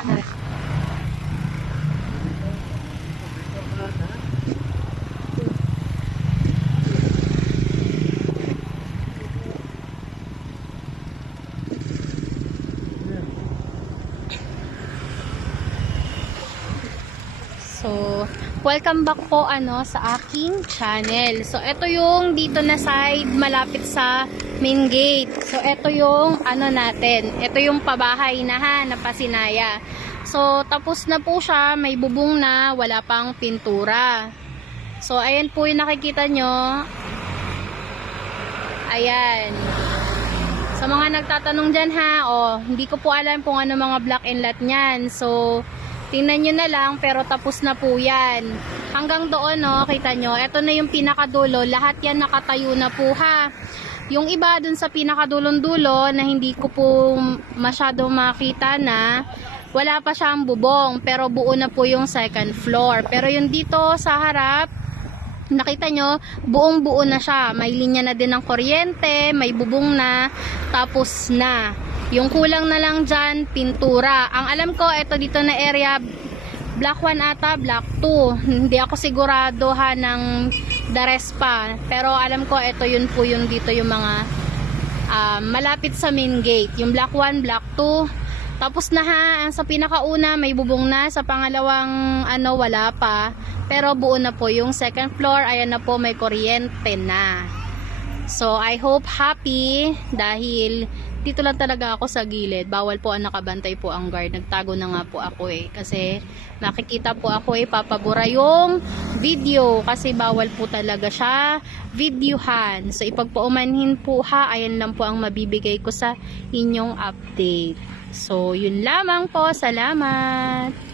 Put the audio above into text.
So, welcome back po ano sa aking channel. So, ito yung dito na side malapit sa main gate. So, ito yung ano natin. Ito yung pabahay na ha, na pasinaya. So, tapos na po siya, may bubong na, wala pang pintura. So, ayan po yung nakikita nyo. Ayan. Sa mga nagtatanong dyan ha, oh, hindi ko po alam kung ano mga block and lot niyan. So, tingnan nyo na lang, pero tapos na po yan. Hanggang doon, no, kita nyo, ito na yung pinakadulo. Lahat yan nakatayo na po ha. Yung iba dun sa pinakadulong dulo na hindi ko po masyado makita na wala pa siyang bubong pero buo na po yung second floor. Pero yung dito sa harap, nakita nyo, buong buo na siya. May linya na din ng kuryente, may bubong na, tapos na. Yung kulang na lang dyan, pintura. Ang alam ko, ito dito na area, black 1 ata, black 2. Hindi ako sigurado ha ng the rest pa. Pero alam ko, ito yun po yung dito yung mga ah, malapit sa main gate. Yung black 1, black 2. Tapos na ha, sa pinakauna may bubong na, sa pangalawang ano wala pa. Pero buo na po yung second floor, ayan na po may kuryente na. So I hope happy dahil dito lang talaga ako sa gilid. Bawal po ang nakabantay po ang guard. Nagtago na nga po ako eh. Kasi nakikita po ako eh papabura yung video. Kasi bawal po talaga siya videohan. So ipagpaumanhin po ha. Ayan lang po ang mabibigay ko sa inyong update. So yun lamang po. Salamat.